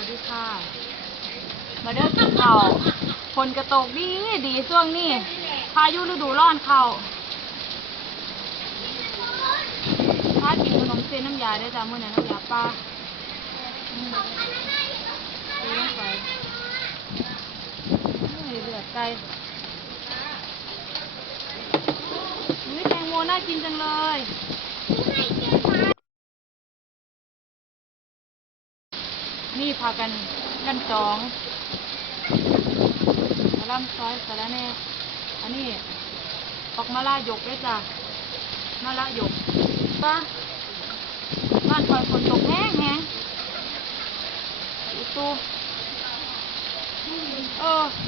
วัสดีค่ะมาเด้อกินข้าวฝนกระตกดีดีช่วงนี้พายุฤดูร้อนเข้าพากินขนมเส้นน้ำยาได้จ้ะมื้อนี้น้ำยาปลาดูลงไปเลือดไก่นี่แตงโมน่ากินจังเลยนี่พากันจองมะล่ำซอยสาระแน่อันนี้ปักมะลายกด้วยจ้ะมะละยกป้าบ้านคอยฝนตกแห้งอีตู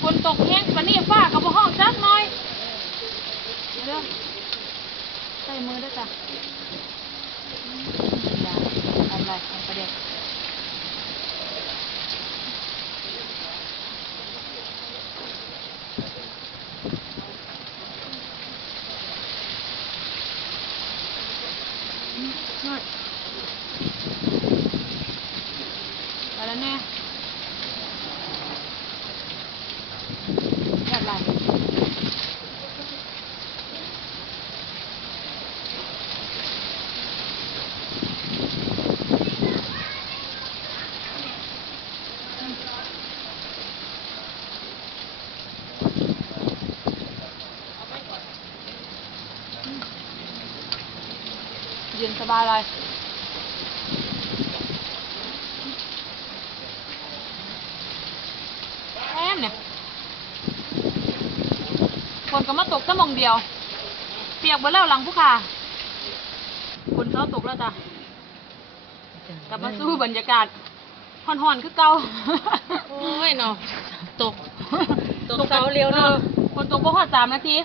ฝนตกแห้งวันนี้ฟ้ากับห้องจักหน่อยเด้อใส่มือด้วยจ้ะอย่าอะไรประเด็นน้อยไปแล้วแน่แบบไรเย็นสบายเลยแอมเนี่ยฝนก็มาตกแค่มองเดียวเปียกหมดแล้วหลังผู้ค่ะฝนเช้าตกแล้วจ้ะกลับมาสู้บรรยากาศห่อนๆคือเก่าโอ้ยเนาะตกเสาเร็วเนาะฝนตกพอหอด3 นาที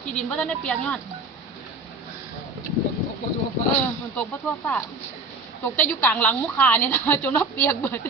ขี้ดินเพราะท่านได้เปียกยอดฝนตกเพราะทั่วฟ้าตกแต่อยู่กลางหลังมุขาเนี่ยนะจนว่าเปียกเบิด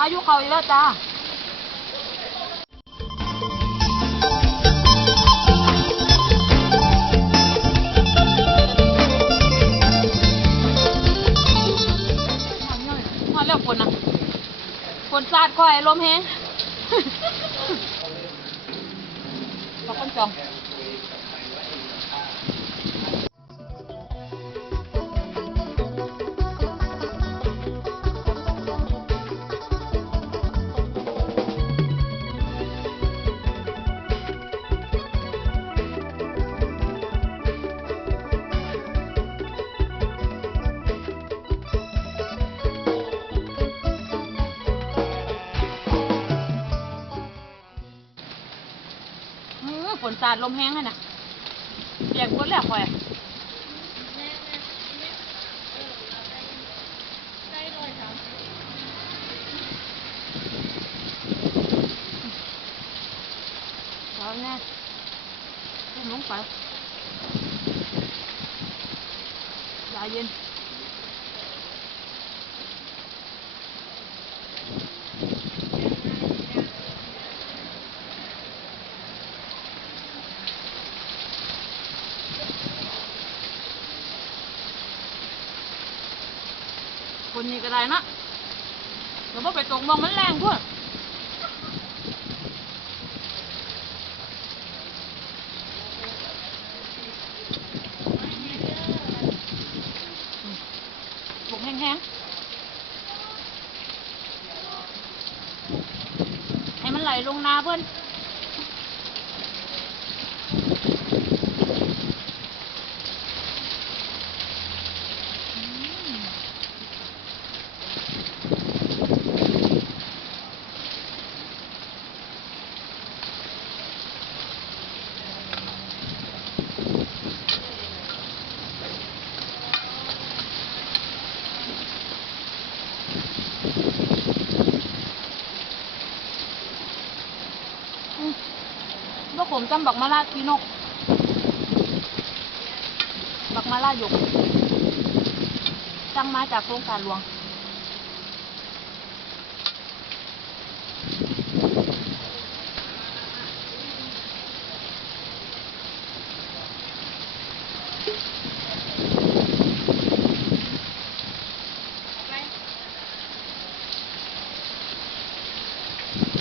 อายุเขาอีกแล้วจ้ามาแล้วฝนนะฝนสาดค่อยลมแห้งเราต้องจองฝนสาดลมแห้งเลยนะเปียกหมดแล้วค่อยแล้วแน่ลงไปยาเย็นคนนี้ก็ได้นะเดี๋ยวไปตกมองมันแรงพวกบกแห้งๆให้มันไหลลงนาเพื่อน ว่าผมจำบักมะระกีนกบักมะระหยกสั่งมาจากโครงการหลวง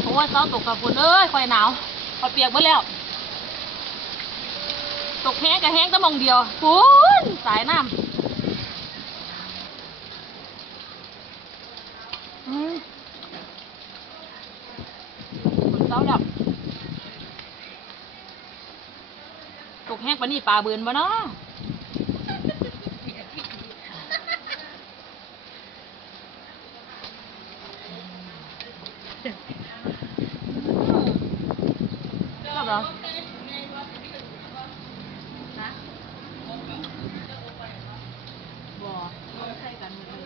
โอ้ยเช้าตกกับฝนเอ้ยคอยหนาวคอยเปียกหมดแล้วตกแห้งกับแห้งตะมองเดียวฝนสายน้ำฝนเช้าแล้วตกแห้งปะนี่ปลาเบือนบ่เนาะชอบเหรอนะบ่ใช่กันหมดเลย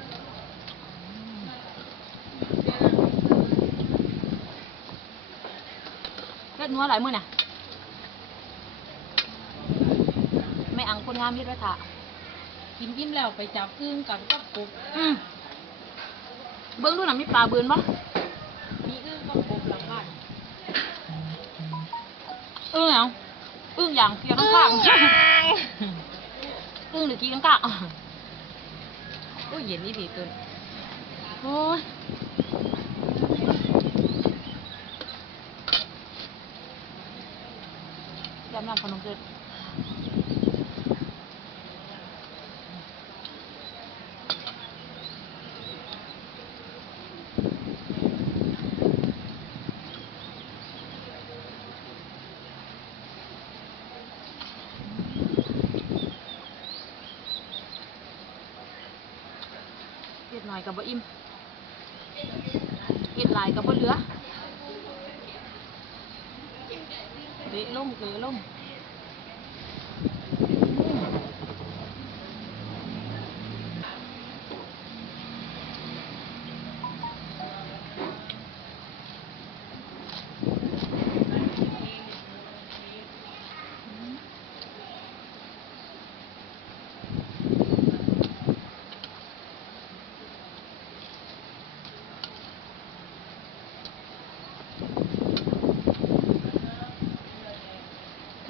เฮ็ดนัวหลายมื้อน่ะไม่อังคนงามเฮ็ดไว้ท่า กินอิ่มแล้วไปจับอึ้งกับกบ เบิ่งดูน่ะมีปลาเบือนบ่ มีอึ้งกับกบหลังบ้าน อึ้งหยังอึ้งอย่างเกียร์ข้างๆอึ้งหรือกี้ข้าง โอ้ยเย็นนี่ดีตัว ๆโอ้ยยำขนมเส้นเฮ็ดหน่อยกับบ่อิ่มเฮ็ดหลายกับบ่เหลือเดะล่มเกลือล่ม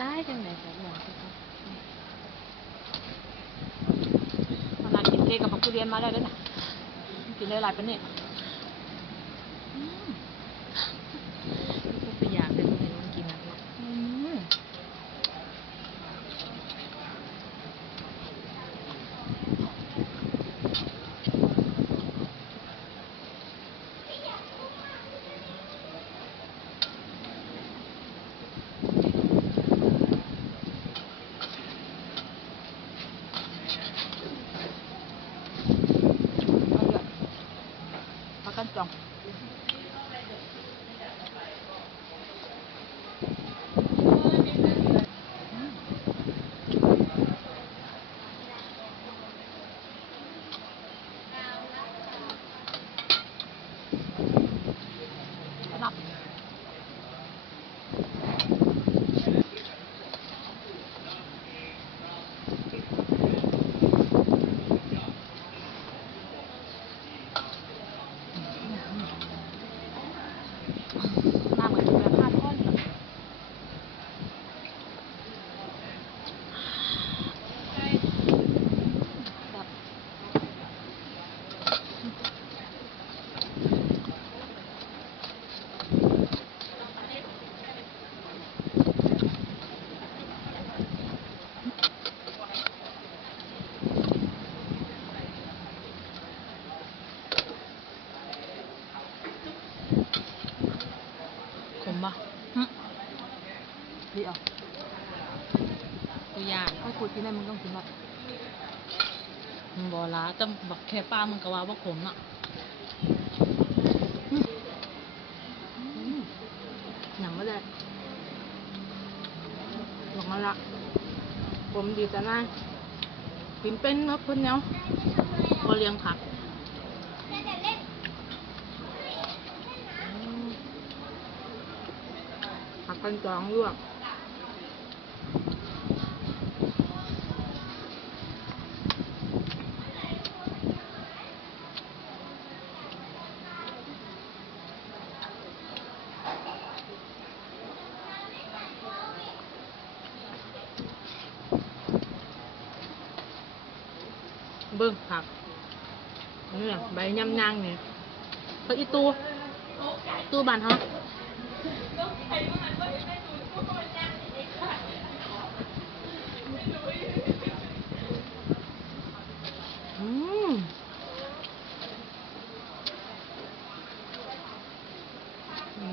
ใช่จังไหนครับหมอครับ ขนาดกินเจกับบักทุเรียนมาแล้วเด้อน่ะกินได้หลายปานนี้ ก็ไปอยากเลยคนไหนมันกินอะไร อืมเอาเยอะเอากันจ่องนับหน้าเหมือนจะเป็นผ้าท่อนแบบขมปะ ดีเอา ตัวยาน ถ้ากูกินได้มึงต้องกินแบบ มันบอละจำบักแค่ป้ามันก็ว่าขมอ่ะ หนังไม่ได้หลงมาละผมดีแต่น่ากินเป็นเนาะเพิ่นเนาะ ก็เลี้ยงผัก กันจองลวกเบิ่งผักนี่ใบยำนางเนี่ยก็อีตู้บ้านเขาอืม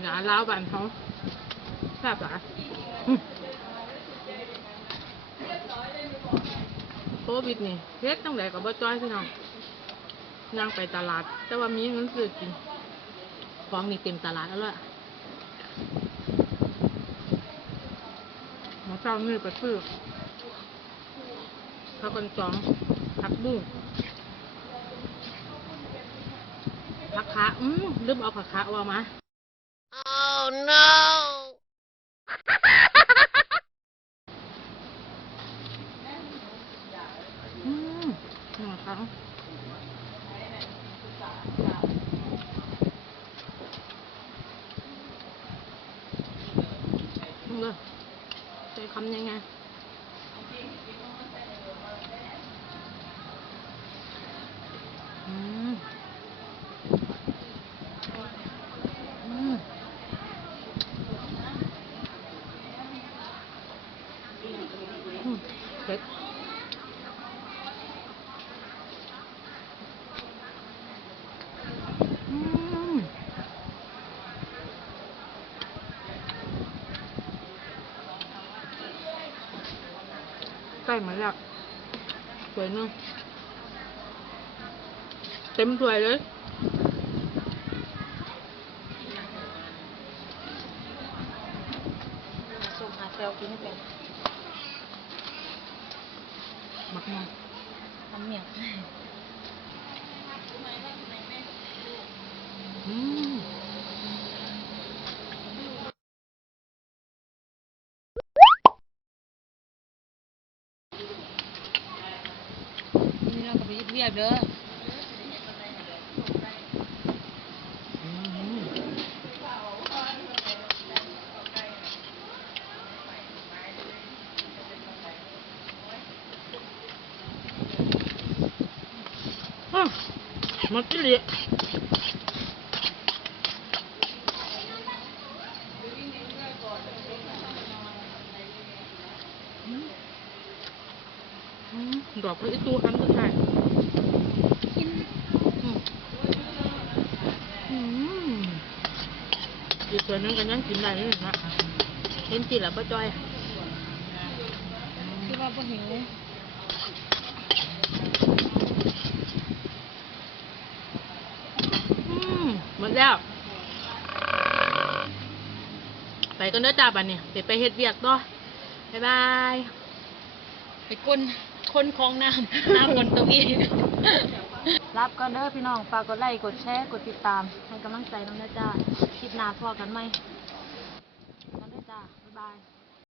หนาล้าวบ้านเขาแซ่บหลายโควิดนี่เฮ็ดตั้งแต่กับบ่จ้อยพี่น้องนั่งไปตลาดแต่ว่ามีเงินซื้อกินของนี่เต็มตลาดแล้วล่ะหมอเจ้านี่ไปซื้อข้าวกันจองผักบุ้งผักขาลืมเอาผักขาออกมา Oh no หนึ่งครั้งเลยใช้คำยังไงเผ็ดใกล้มาแล้วสวยเนอะเต็มถ้วยเลยส่งหาแซวกินให้เป็น หมักมัน ทำเมียงนี่เราก็ไปเรียบเด้อหมดที่เหลือดอกพริกตู้หันก็ใช่อีกส่วนนึงก็ยังกินได้เลยนะเห็นจีแล้วก็จ้อย คิดว่าบ่หิว หมดแล้วไปกันเด้อจ้าบัดเนี่ยไปเฮ็ดเวียกต่อบ๊ายบาย ไปคนของน้ำบนตรงนี้ รับกันเด้อพี่น้องฝากกดไลค์กดแชร์กดติดตามให้กำลังใจน้องนะจ้าคลิปหน้าพอกันไหมกันเด้อจ้าบ๊ายบาย